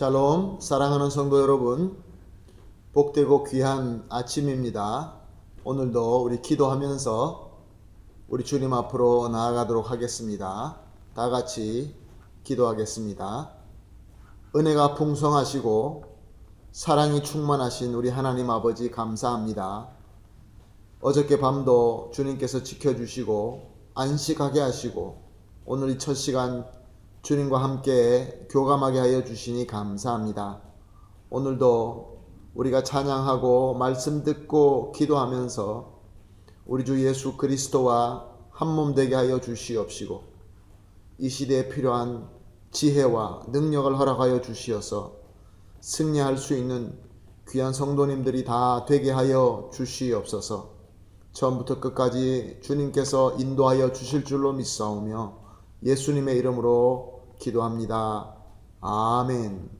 샬롬, 사랑하는 성도 여러분, 복되고 귀한 아침입니다. 오늘도 우리 기도하면서 우리 주님 앞으로 나아가도록 하겠습니다. 다 같이 기도하겠습니다. 은혜가 풍성하시고 사랑이 충만하신 우리 하나님 아버지 감사합니다. 어저께 밤도 주님께서 지켜주시고 안식하게 하시고 오늘 이 첫 시간 주님과 함께 교감하게 하여 주시니 감사합니다. 오늘도 우리가 찬양하고 말씀 듣고 기도하면서 우리 주 예수 그리스도와 한몸 되게 하여 주시옵시고 이 시대에 필요한 지혜와 능력을 허락하여 주시어서 승리할 수 있는 귀한 성도님들이 다 되게 하여 주시옵소서. 처음부터 끝까지 주님께서 인도하여 주실 줄로 믿사오며 예수님의 이름으로 기도합니다. 아멘.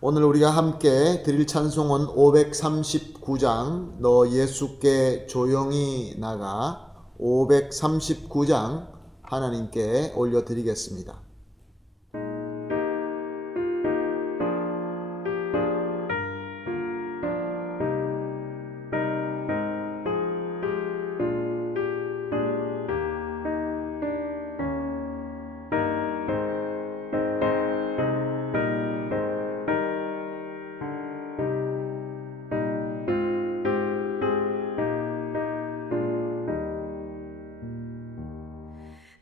오늘 우리가 함께 드릴 찬송은 539장 너 예수께 조용히 나가 539장 하나님께 올려드리겠습니다.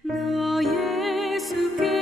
너 예수께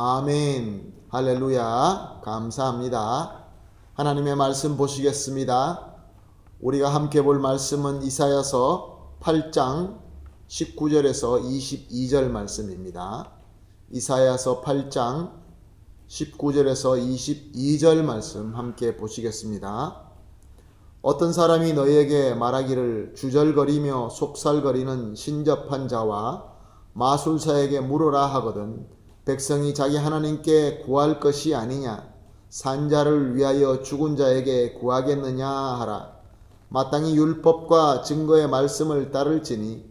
아멘. 할렐루야. 감사합니다. 하나님의 말씀 보시겠습니다. 우리가 함께 볼 말씀은 이사야서 8장 19절에서 22절 말씀입니다. 이사야서 8장 19절에서 22절 말씀 함께 보시겠습니다. 어떤 사람이 너희에게 말하기를 주절거리며 속살거리는 신접한 자와 마술사에게 물으라 하거든 백성이 자기 하나님께 구할 것이 아니냐 산자를 위하여 죽은 자에게 구하겠느냐 하라. 마땅히 율법과 증거의 말씀을 따를지니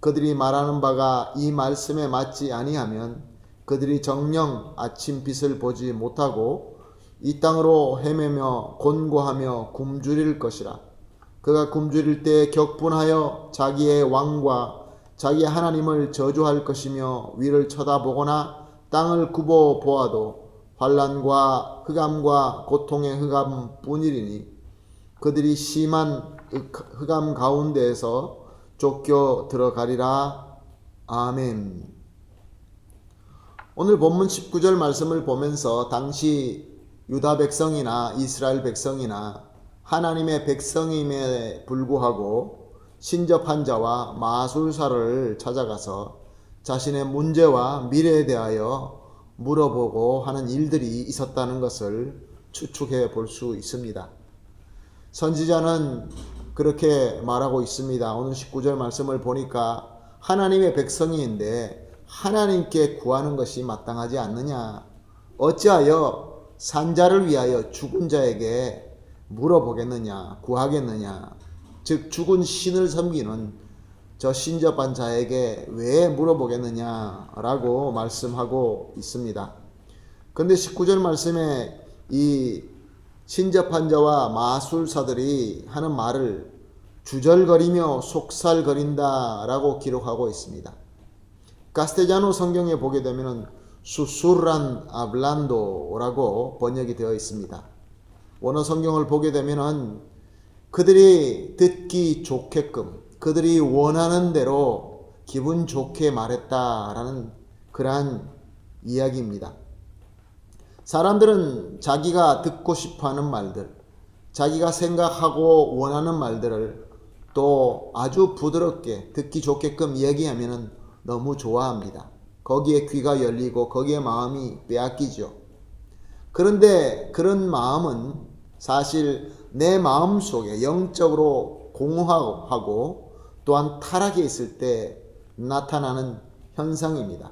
그들이 말하는 바가 이 말씀에 맞지 아니하면 그들이 정녕 아침빛을 보지 못하고 이 땅으로 헤매며 곤고하며 굶주릴 것이라. 그가 굶주릴 때 격분하여 자기의 왕과 자기 하나님을 저주할 것이며 위를 쳐다보거나 땅을 굽어 보아도 환난과 흑암과 고통의 흑암뿐이리니 그들이 심한 흑암 가운데에서 쫓겨 들어가리라. 아멘. 오늘 본문 19절 말씀을 보면서 당시 유다 백성이나 이스라엘 백성이나 하나님의 백성임에 불구하고 신접한 자와 마술사를 찾아가서 자신의 문제와 미래에 대하여 물어보고 하는 일들이 있었다는 것을 추측해 볼 수 있습니다. 선지자는 그렇게 말하고 있습니다. 오늘 19절 말씀을 보니까 하나님의 백성인데 하나님께 구하는 것이 마땅하지 않느냐. 어찌하여 산자를 위하여 죽은 자에게 물어보겠느냐, 구하겠느냐. 즉 죽은 신을 섬기는 저 신접한 자에게 왜 물어보겠느냐라고 말씀하고 있습니다. 그런데 19절 말씀에 이 신접한 자와 마술사들이 하는 말을 주절거리며 속살거린다라고 기록하고 있습니다. 카스텔자노 성경에 보게 되면 수술란 아블란도라고 번역이 되어 있습니다. 원어 성경을 보게 되면 그들이 듣기 좋게끔 그들이 원하는 대로 기분 좋게 말했다라는 그러한 이야기입니다. 사람들은 자기가 듣고 싶어하는 말들, 자기가 생각하고 원하는 말들을 또 아주 부드럽게 듣기 좋게끔 얘기하면 너무 좋아합니다. 거기에 귀가 열리고 거기에 마음이 빼앗기죠. 그런데 그런 마음은 사실 내 마음 속에 영적으로 공허하고 또한 타락해 있을 때 나타나는 현상입니다.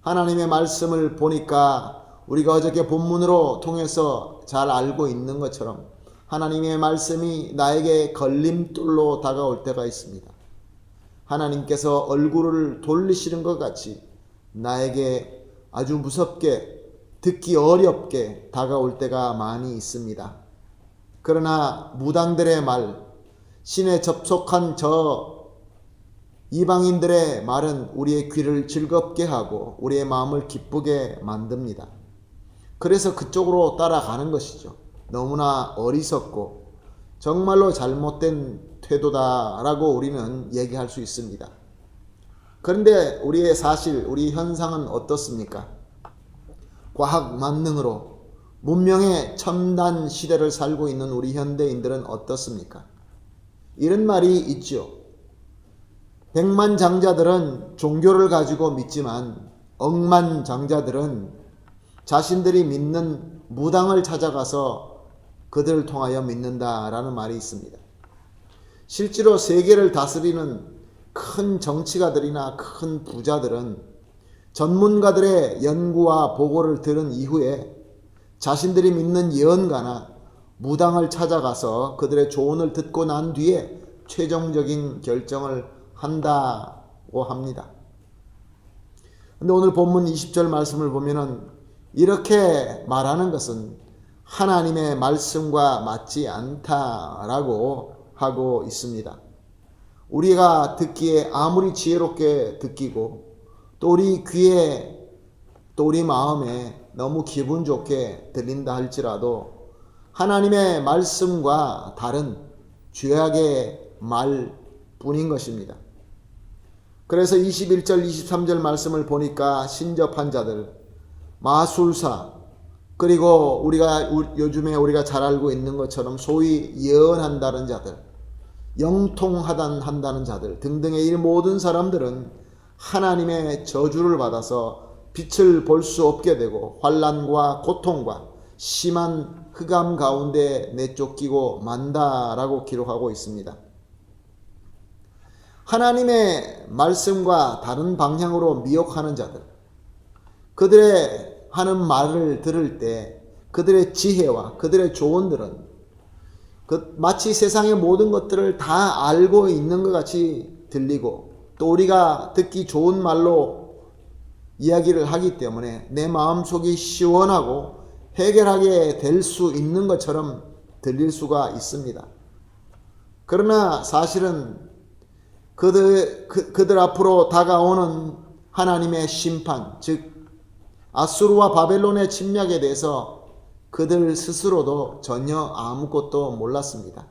하나님의 말씀을 보니까 우리가 어저께 본문으로 통해서 잘 알고 있는 것처럼 하나님의 말씀이 나에게 걸림돌로 다가올 때가 있습니다. 하나님께서 얼굴을 돌리시는 것 같이 나에게 아주 무섭게 듣기 어렵게 다가올 때가 많이 있습니다. 그러나 무당들의 말, 신에 접속한 저 이방인들의 말은 우리의 귀를 즐겁게 하고 우리의 마음을 기쁘게 만듭니다. 그래서 그쪽으로 따라가는 것이죠. 너무나 어리석고 정말로 잘못된 태도다라고 우리는 얘기할 수 있습니다. 그런데 우리의 사실, 우리 현상은 어떻습니까? 과학 만능으로 문명의 첨단 시대를 살고 있는 우리 현대인들은 어떻습니까? 이런 말이 있죠. 백만장자들은 종교를 가지고 믿지만 억만장자들은 자신들이 믿는 무당을 찾아가서 그들을 통하여 믿는다라는 말이 있습니다. 실제로 세계를 다스리는 큰 정치가들이나 큰 부자들은 전문가들의 연구와 보고를 들은 이후에 자신들이 믿는 예언가나 무당을 찾아가서 그들의 조언을 듣고 난 뒤에 최종적인 결정을 한다고 합니다. 근데 오늘 본문 20절 말씀을 보면은 이렇게 말하는 것은 하나님의 말씀과 맞지 않다라고 하고 있습니다. 우리가 듣기에 아무리 지혜롭게 듣기고 또 우리 귀에 또 우리 마음에 너무 기분 좋게 들린다 할지라도 하나님의 말씀과 다른 죄악의 말뿐인 것입니다. 그래서 21절 23절 말씀을 보니까 신접한 자들 마술사, 그리고 요즘에 우리가 잘 알고 있는 것처럼 소위 예언한다는 자들, 영통한다는 자들 등등의 이 모든 사람들은 하나님의 저주를 받아서 빛을 볼 수 없게 되고 환난과 고통과 심한 흑암 가운데 내쫓기고 만다라고 기록하고 있습니다. 하나님의 말씀과 다른 방향으로 미혹하는 자들, 그들의 하는 말을 들을 때 그들의 지혜와 그들의 조언들은 마치 세상의 모든 것들을 다 알고 있는 것 같이 들리고, 또 우리가 듣기 좋은 말로 이야기를 하기 때문에 내 마음속이 시원하고 해결하게 될 수 있는 것처럼 들릴 수가 있습니다. 그러나 사실은 그들 앞으로 다가오는 하나님의 심판, 즉 아수르와 바벨론의 침략에 대해서 그들 스스로도 전혀 아무것도 몰랐습니다.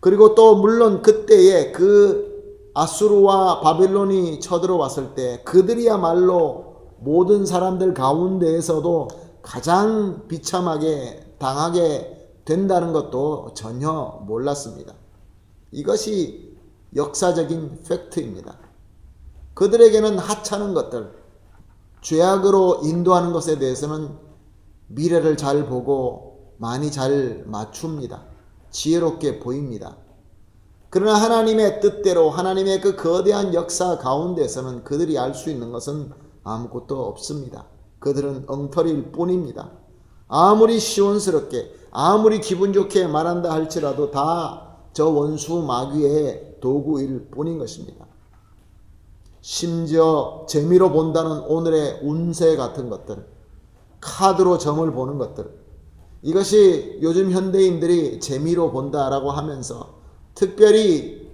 그리고 또 물론 그때에 그 아수르와 바벨론이 쳐들어왔을 때 그들이야말로 모든 사람들 가운데에서도 가장 비참하게 당하게 된다는 것도 전혀 몰랐습니다. 이것이 역사적인 팩트입니다. 그들에게는 하찮은 것들, 죄악으로 인도하는 것에 대해서는 미래를 잘 보고 많이 잘 맞춥니다. 지혜롭게 보입니다. 그러나 하나님의 뜻대로 하나님의 그 거대한 역사 가운데서는 그들이 알 수 있는 것은 아무것도 없습니다. 그들은 엉터리일 뿐입니다. 아무리 시원스럽게 아무리 기분 좋게 말한다 할지라도 다 저 원수 마귀의 도구일 뿐인 것입니다. 심지어 재미로 본다는 오늘의 운세 같은 것들, 카드로 점을 보는 것들, 이것이 요즘 현대인들이 재미로 본다라고 하면서 특별히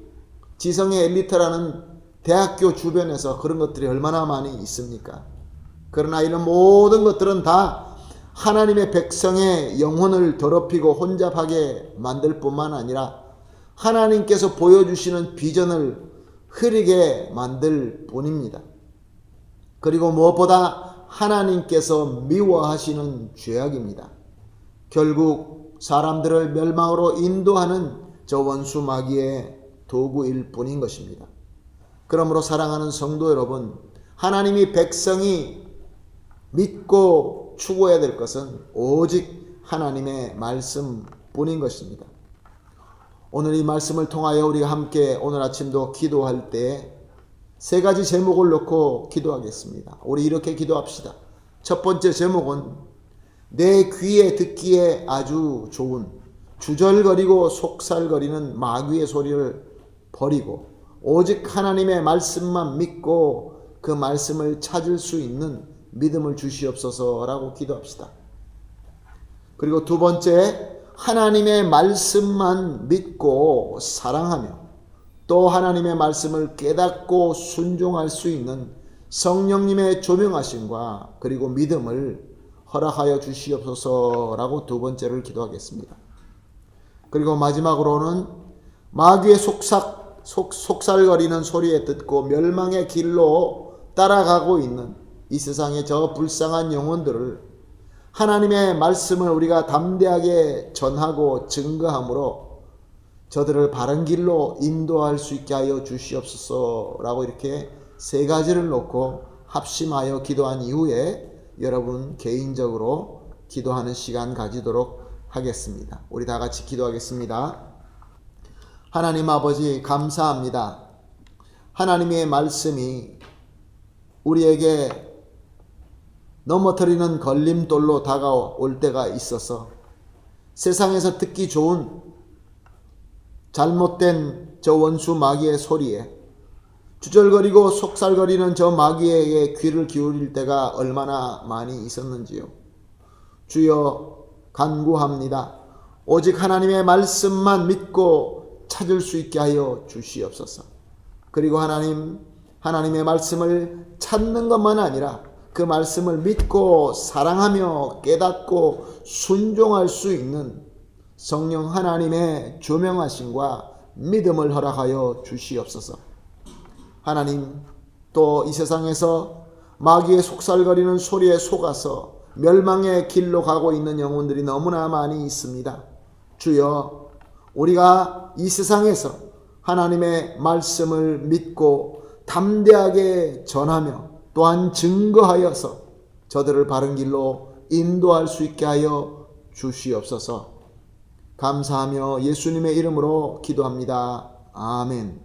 지성의 엘리트라는 대학교 주변에서 그런 것들이 얼마나 많이 있습니까? 그러나 이런 모든 것들은 다 하나님의 백성의 영혼을 더럽히고 혼잡하게 만들 뿐만 아니라 하나님께서 보여주시는 비전을 흐리게 만들 뿐입니다. 그리고 무엇보다 하나님께서 미워하시는 죄악입니다. 결국 사람들을 멸망으로 인도하는 저 원수 마귀의 도구일 뿐인 것입니다. 그러므로 사랑하는 성도 여러분, 하나님이 백성이 믿고 추구해야 될 것은 오직 하나님의 말씀뿐인 것입니다. 오늘 이 말씀을 통하여 우리가 함께 오늘 아침도 기도할 때 세 가지 제목을 놓고 기도하겠습니다. 우리 이렇게 기도합시다. 첫 번째 제목은 내 귀에 듣기에 아주 좋은 주절거리고 속살거리는 마귀의 소리를 버리고 오직 하나님의 말씀만 믿고 그 말씀을 찾을 수 있는 믿음을 주시옵소서라고 기도합시다. 그리고 두 번째, 하나님의 말씀만 믿고 사랑하며 또 하나님의 말씀을 깨닫고 순종할 수 있는 성령님의 조명하심과 그리고 믿음을 허락하여 주시옵소서라고 두 번째를 기도하겠습니다. 그리고 마지막으로는 마귀의 속살거리는 소리에 듣고 멸망의 길로 따라가고 있는 이 세상의 저 불쌍한 영혼들을 하나님의 말씀을 우리가 담대하게 전하고 증거함으로 저들을 바른 길로 인도할 수 있게 하여 주시옵소서라고 이렇게 세 가지를 놓고 합심하여 기도한 이후에 여러분 개인적으로 기도하는 시간 가지도록 하겠습니다. 우리 다 같이 기도하겠습니다. 하나님 아버지 감사합니다. 하나님의 말씀이 우리에게 넘어뜨리는 걸림돌로 다가올 때가 있어서 세상에서 듣기 좋은 잘못된 저 원수 마귀의 소리에 주절거리고 속살거리는 저 마귀에게 귀를 기울일 때가 얼마나 많이 있었는지요. 주여 간구합니다. 오직 하나님의 말씀만 믿고 찾을 수 있게 하여 주시옵소서. 그리고 하나님의 말씀을 찾는 것만 아니라 그 말씀을 믿고 사랑하며 깨닫고 순종할 수 있는 성령 하나님의 조명하심과 믿음을 허락하여 주시옵소서. 하나님, 또 이 세상에서 마귀의 속살거리는 소리에 속아서 멸망의 길로 가고 있는 영혼들이 너무나 많이 있습니다. 주여, 우리가 이 세상에서 하나님의 말씀을 믿고 담대하게 전하며 또한 증거하여서 저들을 바른 길로 인도할 수 있게 하여 주시옵소서. 감사하며 예수님의 이름으로 기도합니다. 아멘.